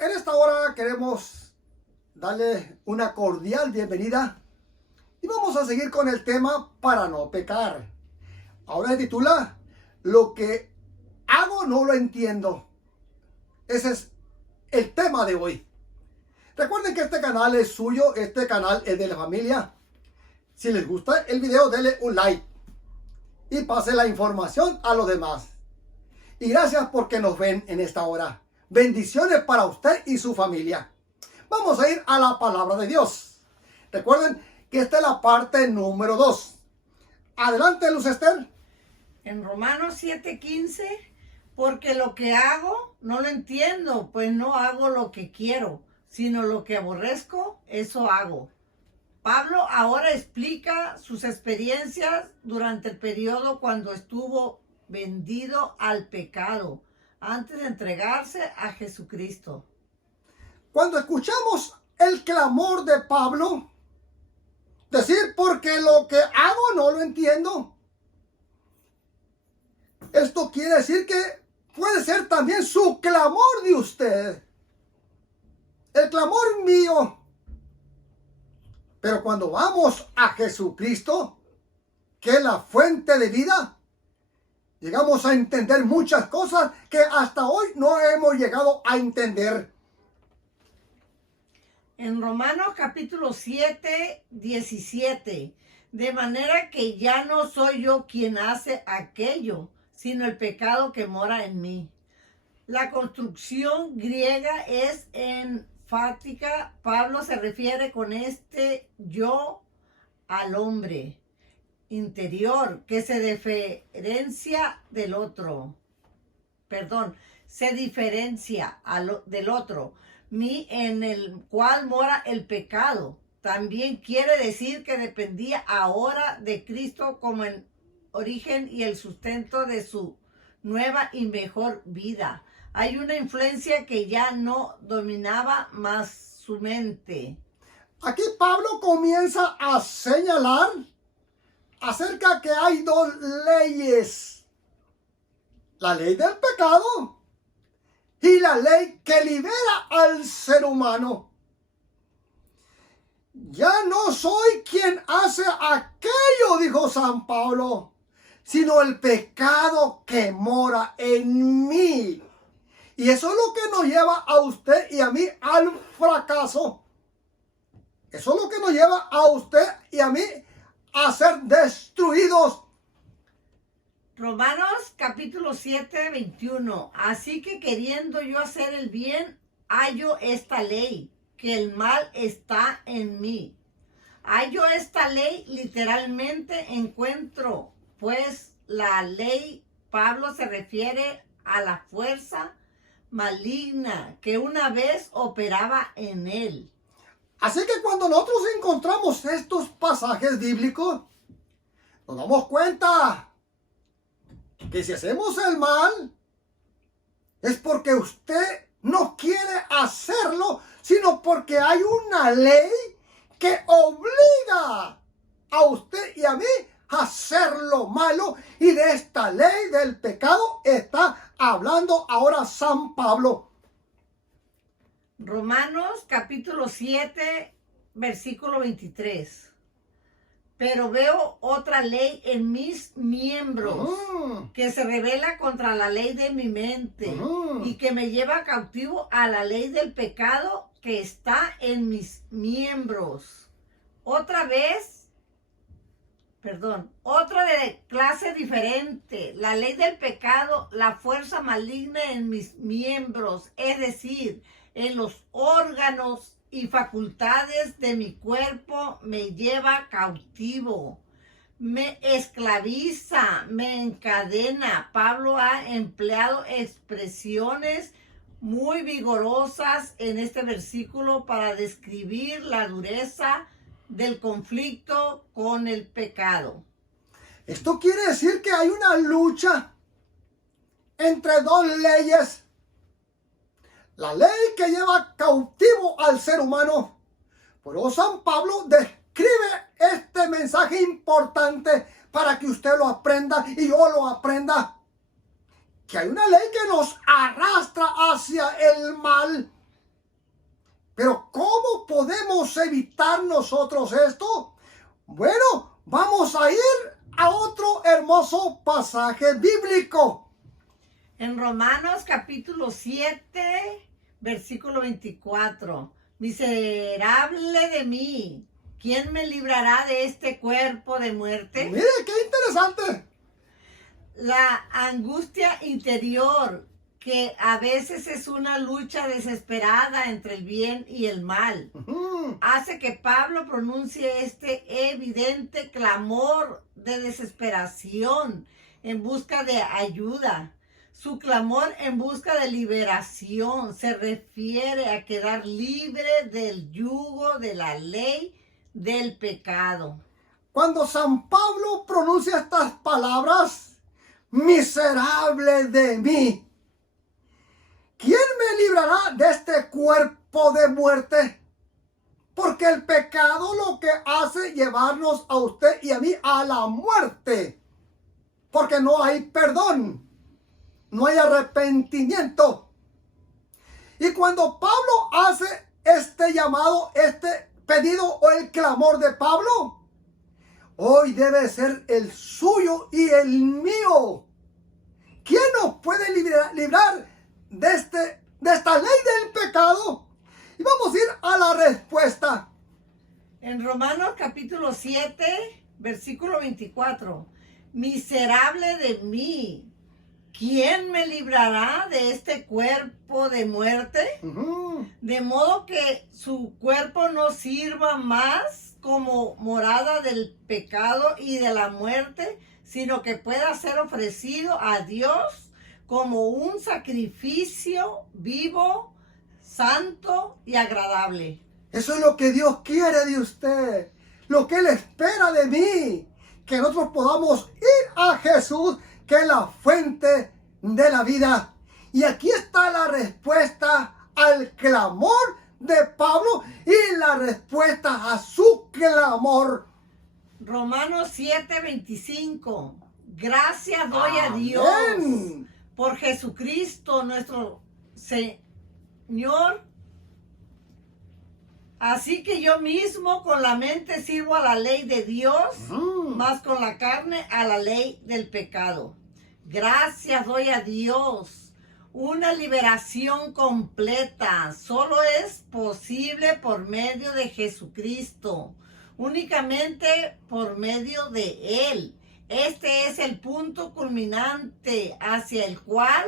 En esta hora queremos darle una cordial bienvenida y vamos a seguir con el tema para no pecar. Ahora se titula Lo que hago no lo entiendo. Ese es el tema de hoy. Recuerden que este canal es suyo, este canal es de la familia. Si les gusta el video, denle un like y pase la información a los demás. Y gracias porque nos ven en esta hora. Bendiciones para usted y su familia. Vamos a ir a la palabra de Dios. Recuerden que esta es la parte número 2. Adelante, Luz Esther. En Romanos 7:15, porque lo que hago no lo entiendo, pues no hago lo que quiero, sino lo que aborrezco, eso hago. Pablo ahora explica sus experiencias durante el periodo cuando estuvo vendido al pecado, antes de entregarse a Jesucristo. Cuando escuchamos el clamor de Pablo, decir porque lo que hago no lo entiendo, esto quiere decir que puede ser también su clamor de usted, el clamor mío. Pero cuando vamos a Jesucristo, que es la fuente de vida, llegamos a entender muchas cosas que hasta hoy no hemos llegado a entender. En Romanos capítulo 7:17, de manera que ya no soy yo quien hace aquello, sino el pecado que mora en mí. La construcción griega es enfática. Pablo se refiere con este yo al hombre interior que se diferencia del otro. Se diferencia del otro. Mí en el cual mora el pecado. También quiere decir que dependía ahora de Cristo como el origen y el sustento de su nueva y mejor vida. Hay una influencia que ya no dominaba más su mente. Aquí Pablo comienza a señalar acerca que hay dos leyes. La ley del pecado y la ley que libera al ser humano. Ya no soy quien hace aquello, dijo San Pablo, sino el pecado que mora en mí. Y eso es lo que nos lleva a usted y a mí al fracaso. Eso es lo que nos lleva a usted y a mí a ser destruidos. Romanos capítulo 7:21. Así que queriendo yo hacer el bien, hallo esta ley, que el mal está en mí. Hallo esta ley, literalmente encuentro, pues la ley, Pablo se refiere a la fuerza maligna que una vez operaba en él. Así que cuando nosotros encontramos estos pasajes bíblicos, nos damos cuenta que si hacemos el mal, es porque usted no quiere hacerlo, sino porque hay una ley que obliga a usted y a mí a hacer lo malo. Y de esta ley del pecado está hablando ahora San Pablo. Romanos capítulo 7, versículo 23. Pero veo otra ley en mis miembros que se revela contra la ley de mi mente y que me lleva cautivo a la ley del pecado que está en mis miembros. Otra de clase diferente. La ley del pecado, la fuerza maligna en mis miembros, es decir, en los órganos y facultades de mi cuerpo, me lleva cautivo, me esclaviza, me encadena. Pablo ha empleado expresiones muy vigorosas en este versículo para describir la dureza del conflicto con el pecado. Esto quiere decir que hay una lucha entre dos leyes. La ley que lleva cautivo al ser humano. Por eso San Pablo describe este mensaje importante para que usted lo aprenda y yo lo aprenda. Que hay una ley que nos arrastra hacia el mal. Pero ¿cómo podemos evitar nosotros esto? Bueno, vamos a ir a otro hermoso pasaje bíblico. En Romanos capítulo 7, versículo 24. Miserable de mí, ¿quién me librará de este cuerpo de muerte? Mire, qué interesante. La angustia interior, que a veces es una lucha desesperada entre el bien y el mal, hace que Pablo pronuncie este evidente clamor de desesperación en busca de ayuda. Su clamor en busca de liberación se refiere a quedar libre del yugo de la ley del pecado. Cuando San Pablo pronuncia estas palabras, miserable de mí, ¿quién me librará de este cuerpo de muerte? Porque el pecado lo que hace llevarnos a usted y a mí a la muerte. Porque no hay perdón, no hay arrepentimiento. Y cuando Pablo hace este llamado, este pedido o el clamor de Pablo, hoy debe ser el suyo y el mío. ¿Quién nos puede librar de esta ley del pecado? Y vamos a ir a la respuesta. En Romanos capítulo 7, versículo 24. Miserable de mí, ¿quién me librará de este cuerpo de muerte? De modo que su cuerpo no sirva más como morada del pecado y de la muerte, sino que pueda ser ofrecido a Dios como un sacrificio vivo, santo y agradable. Eso es lo que Dios quiere de usted, lo que Él espera de mí, que nosotros podamos ir a Jesús, que es la fuente de la vida. Y aquí está la respuesta al clamor de Pablo y la respuesta a su clamor. Romanos 7:25. Gracias doy a Dios por Jesucristo nuestro Señor. Así que yo mismo con la mente sirvo a la ley de Dios, más con la carne a la ley del pecado. Gracias doy a Dios. Una liberación completa solo es posible por medio de Jesucristo, únicamente por medio de Él. Este es el punto culminante hacia el cual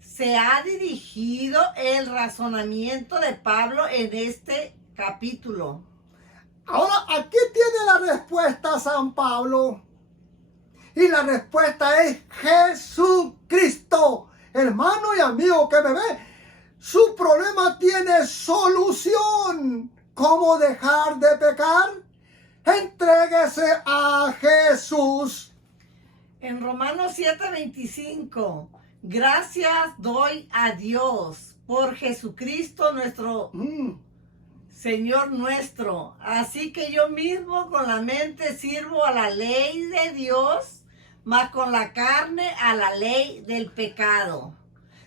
se ha dirigido el razonamiento de Pablo en este capítulo. Ahora, aquí tiene la respuesta San Pablo. Y la respuesta es Jesucristo. Hermano y amigo que me ve, su problema tiene solución. ¿Cómo dejar de pecar? Entréguese a Jesús. En Romanos 7:25, gracias doy a Dios por Jesucristo nuestro Señor nuestro. Así que yo mismo con la mente sirvo a la ley de Dios, mas con la carne a la ley del pecado.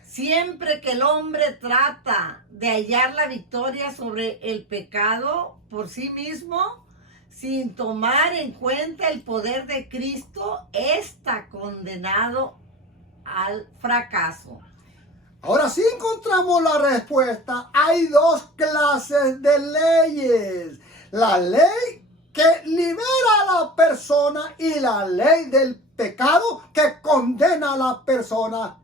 Siempre que el hombre trata de hallar la victoria sobre el pecado por sí mismo, sin tomar en cuenta el poder de Cristo, está condenado al fracaso. Ahora sí encontramos la respuesta. Hay dos clases de leyes. La ley que libera a la persona y la ley del pecado que condena a la persona.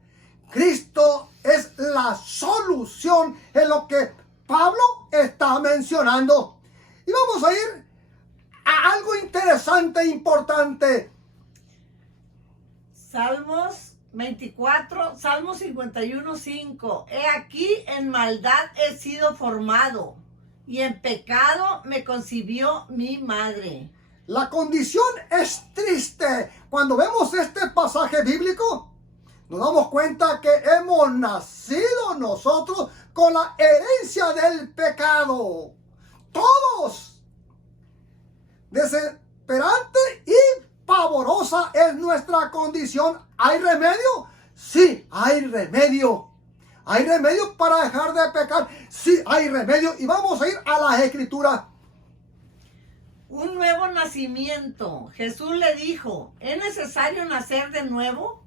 Cristo es la solución en lo que Pablo está mencionando. Y vamos a ir a algo interesante e importante. Salmos 24, Salmos 51:5. He aquí en maldad he sido formado, y en pecado me concibió mi madre. La condición es triste. Cuando vemos este pasaje bíblico, nos damos cuenta que hemos nacido nosotros con la herencia del pecado. Todos. Desesperante y pavorosa es nuestra condición. ¿Hay remedio? Sí, hay remedio. ¿Hay remedio para dejar de pecar? Sí, hay remedio. Y vamos a ir a las Escrituras. Un nuevo nacimiento. Jesús le dijo, ¿es necesario nacer de nuevo?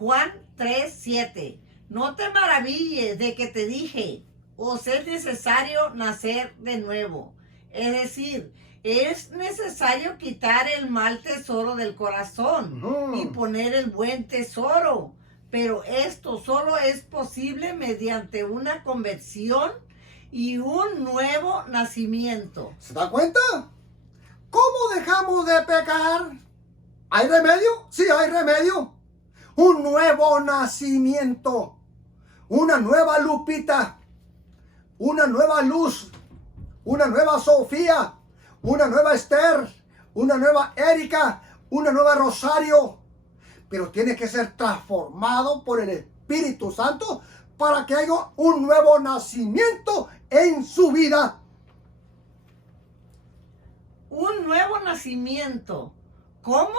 Juan 3:7. No te maravilles de que te dije, os es necesario nacer de nuevo. Es decir, es necesario quitar el mal tesoro del corazón y poner el buen tesoro. Pero esto solo es posible mediante una conversión y un nuevo nacimiento. ¿Se da cuenta? ¿Cómo dejamos de pecar? ¿Hay remedio? Sí, hay remedio. Un nuevo nacimiento. Una nueva Lupita. Una nueva Luz. Una nueva Sofía. Una nueva Esther. Una nueva Erika. Una nueva Rosario. Pero tiene que ser transformado por el Espíritu Santo para que haya un nuevo nacimiento en su vida. Un nuevo nacimiento. ¿Cómo?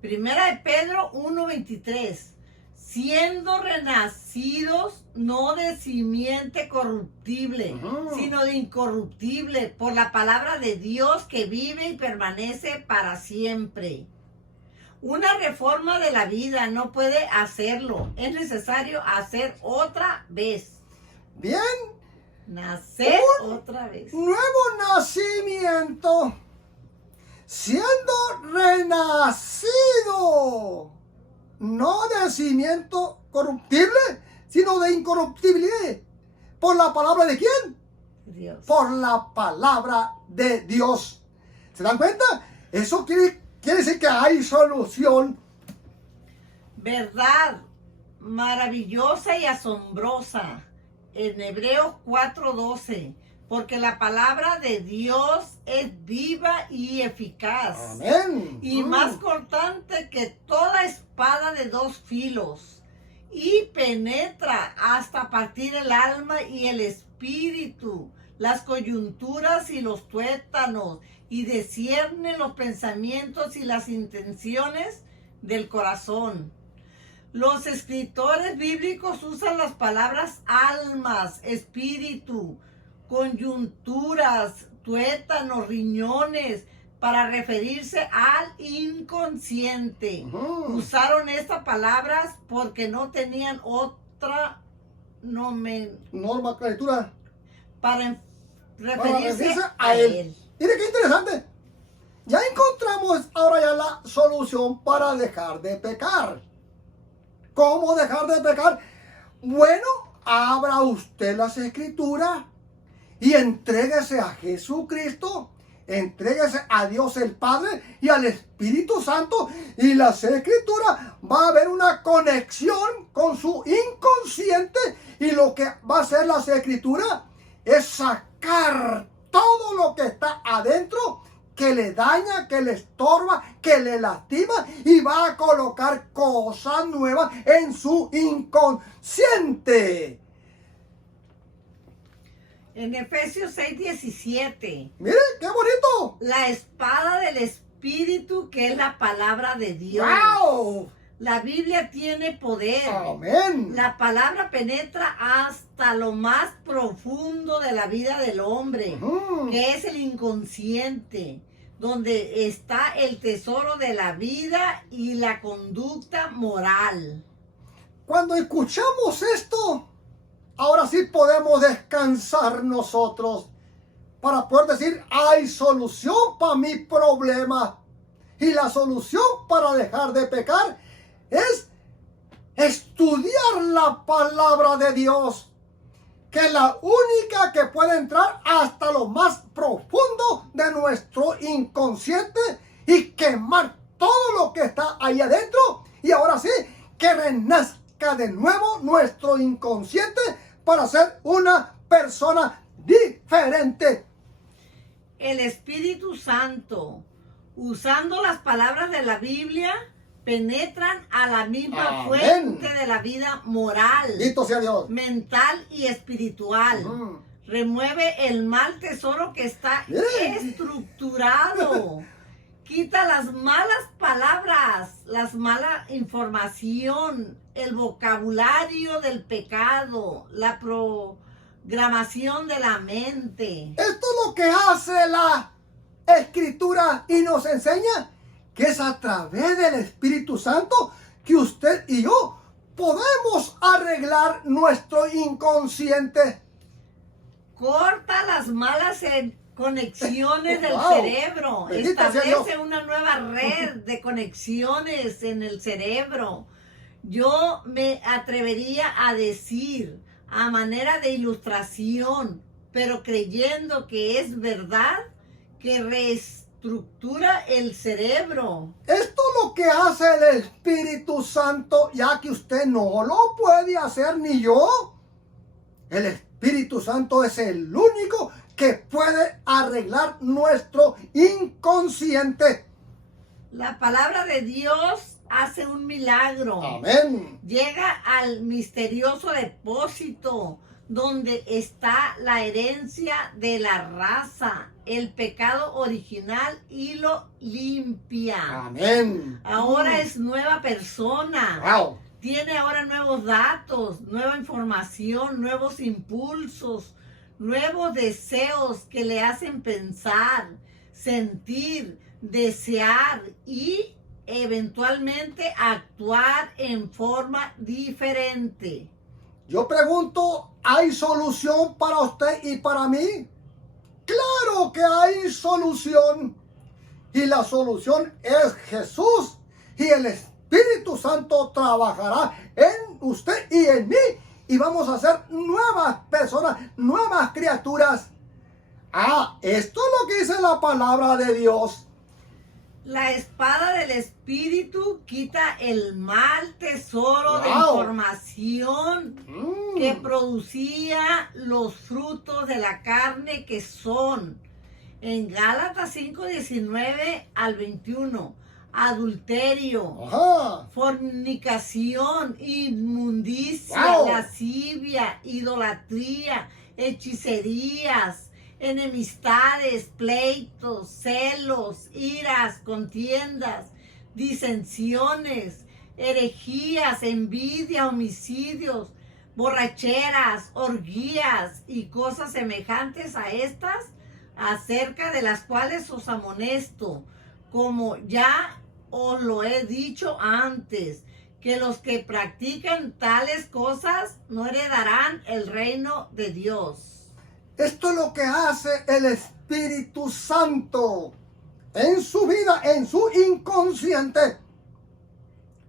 Primera de Pedro 1:23. Siendo renacidos no de simiente corruptible, sino de incorruptible, por la palabra de Dios que vive y permanece para siempre. Una reforma de la vida no puede hacerlo. Es necesario hacer otra vez. Bien. Nacer otra vez. Nuevo nacimiento. Siendo renacido. No de cimiento corruptible, sino de incorruptibilidad. ¿Por la palabra de quién? Dios. Por la palabra de Dios. ¿Se dan cuenta? Eso quiere decir que hay solución. Verdad maravillosa y asombrosa. En Hebreos 4:12. Porque la palabra de Dios es viva y eficaz. Amén. Y más cortante que toda espada de 2 filos. Y penetra hasta partir el alma y el espíritu, las coyunturas y los tuétanos, y discierne los pensamientos y las intenciones del corazón. Los escritores bíblicos usan las palabras almas, espíritu, coyunturas, tuétanos, riñones, para referirse al inconsciente. Usaron estas palabras porque no tenían otra nomenclatura para referirse a él. Mire qué interesante. Ya encontramos ahora ya la solución para dejar de pecar. ¿Cómo dejar de pecar? Bueno, abra usted las Escrituras y entréguese a Jesucristo, entréguese a Dios el Padre y al Espíritu Santo, y las Escrituras va a haber una conexión con su inconsciente, y lo que va a hacer las Escrituras es sacar todo lo que está adentro, que le daña, que le estorba, que le lastima, y va a colocar cosas nuevas en su inconsciente. En Efesios 6:17. Mire, qué bonito. La espada del Espíritu, que es la palabra de Dios. ¡Wow! La Biblia tiene poder. Amén. La palabra penetra hasta lo más profundo de la vida del hombre, que es el inconsciente, donde está el tesoro de la vida y la conducta moral. Cuando escuchamos esto, ahora sí podemos descansar nosotros para poder decir, hay solución para mi problema. Y la solución para dejar de pecar es estudiar la palabra de Dios, que es la única que puede entrar hasta lo más profundo de nuestro inconsciente y quemar todo lo que está ahí adentro, y ahora sí, que renazca de nuevo nuestro inconsciente para ser una persona diferente. El Espíritu Santo, usando las palabras de la Biblia, penetran a la misma fuente de la vida moral, bendito sea Dios, mental y espiritual. Remueve el mal tesoro que está estructurado. Quita las malas palabras, las malas información, el vocabulario del pecado, la programación de la mente. Esto es lo que hace la Escritura y nos enseña que es a través del Espíritu Santo que usted y yo podemos arreglar nuestro inconsciente. Corta las malas conexiones del Wow. cerebro. Bendito sea Establece Dios. una nueva red de conexiones en el cerebro. Yo me atrevería a decir, a manera de ilustración, pero creyendo que es verdad, que reestructura el cerebro. Esto es lo que hace el Espíritu Santo, ya que usted no lo puede hacer ni yo. El Espíritu Santo es el único que puede arreglar nuestro inconsciente. La palabra de Dios hace un milagro. Amén. Llega al misterioso depósito donde está la herencia de la raza, el pecado original, y lo limpia. Amén. Ahora es nueva persona. Wow. Tiene ahora nuevos datos, nueva información, nuevos impulsos, nuevos deseos que le hacen pensar, sentir, desear y eventualmente actuar en forma diferente. Yo pregunto, ¿hay solución para usted y para mí? Claro que hay solución. Y la solución es Jesús. Y el Espíritu Santo trabajará en usted y en mí. Y vamos a ser nuevas personas, nuevas criaturas. Esto es lo que dice la palabra de Dios. La espada del Espíritu quita el mal tesoro de Wow. información que producía los frutos de la carne, que son, en Gálatas 5:19 al 21, adulterio, Ajá. fornicación, inmundicia, Wow. lascivia, idolatría, hechicerías, enemistades, pleitos, celos, iras, contiendas, disensiones, herejías, envidia, homicidios, borracheras, orgías y cosas semejantes a estas, acerca de las cuales os amonesto, como ya os lo he dicho antes, que los que practican tales cosas no heredarán el reino de Dios. Esto es lo que hace el Espíritu Santo en su vida, en su inconsciente.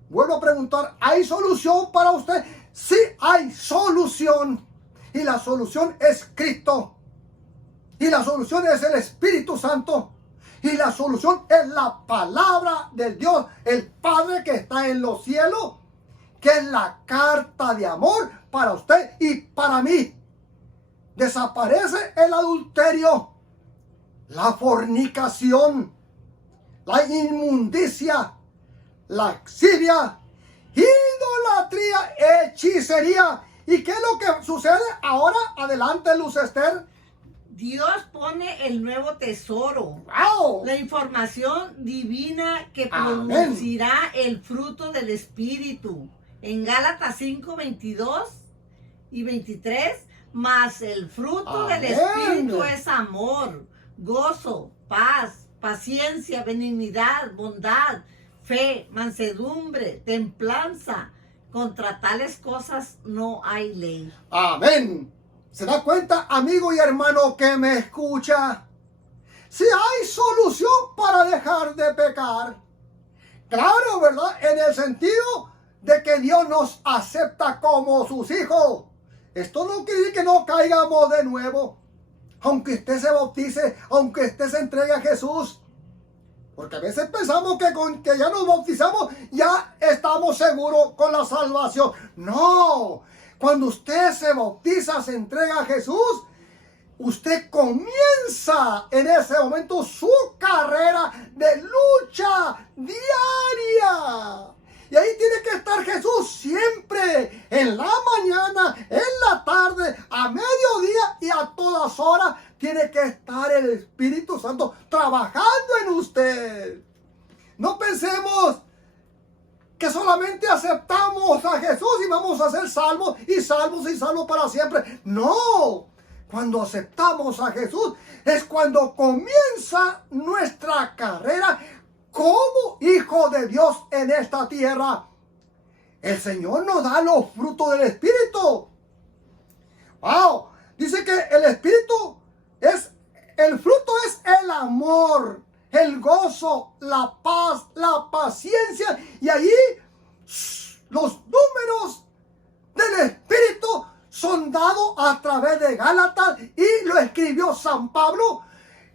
Vuelvo a preguntar, ¿hay solución para usted? Sí hay solución. Y la solución es Cristo. Y la solución es el Espíritu Santo. Y la solución es la palabra del Dios, el Padre que está en los cielos, que es la carta de amor para usted y para mí. Desaparece el adulterio, la fornicación, la inmundicia, la lascivia, idolatría, hechicería. ¿Y qué es lo que sucede ahora? Adelante, Luz Esther. Dios pone el nuevo tesoro, ¡Wow! la información divina que Amén. producirá el fruto del Espíritu. En Gálatas 5:22 y 23, mas el fruto del Amén. Espíritu es amor, gozo, paz, paciencia, benignidad, bondad, fe, mansedumbre, templanza. Contra tales cosas no hay ley. Amén. ¿Se da cuenta, amigo y hermano que me escucha? Si hay solución para dejar de pecar. Claro, ¿verdad? En el sentido de que Dios nos acepta como sus hijos. Esto no quiere decir que no caigamos de nuevo. Aunque usted se bautice, aunque usted se entregue a Jesús. Porque a veces pensamos que con que ya nos bautizamos, ya estamos seguros con la salvación. No. Cuando usted se bautiza, se entrega a Jesús, usted comienza en ese momento su carrera de lucha diaria. Y ahí tiene que estar Jesús siempre, en la mañana, en la tarde, a mediodía y a todas horas. Tiene que estar el Espíritu Santo trabajando en usted. No pensemos que solamente aceptamos a Jesús y vamos a ser salvos y salvos y salvos para siempre. No, cuando aceptamos a Jesús es cuando comienza nuestra carrera como hijo de Dios en esta tierra. El Señor nos da los frutos del Espíritu. Wow, dice que el fruto es el amor, el gozo, la paz, la paciencia. Y ahí los números del Espíritu son dados a través de Gálatas y lo escribió San Pablo,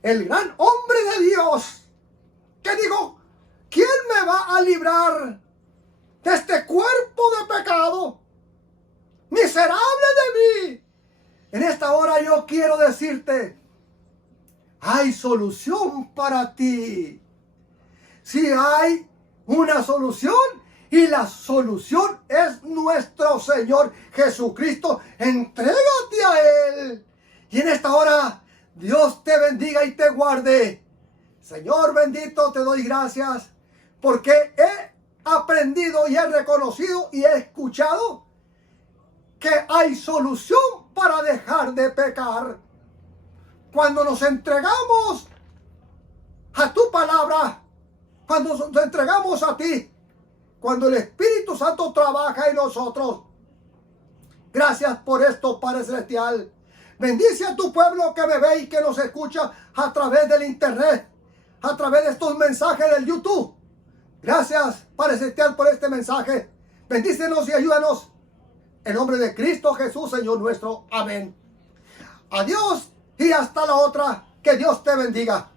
el gran hombre de Dios, que dijo: ¿quién me va a librar de este cuerpo de pecado? Miserable de mí. En esta hora yo quiero decirte: hay solución para ti. Sí, hay una solución, y la solución es nuestro Señor Jesucristo. Entrégate a Él. Y en esta hora Dios te bendiga y te guarde. Señor bendito, te doy gracias porque he aprendido y he reconocido y he escuchado que hay solución para dejar de pecar. Cuando nos entregamos a tu palabra, cuando nos entregamos a ti, cuando el Espíritu Santo trabaja en nosotros. Gracias por esto, Padre Celestial. Bendice a tu pueblo que me ve y que nos escucha a través del internet, a través de estos mensajes del YouTube. Gracias, Padre Celestial, por este mensaje. Bendícenos y ayúdanos. En nombre de Cristo Jesús, Señor nuestro. Amén. Adiós y hasta la otra. Que Dios te bendiga.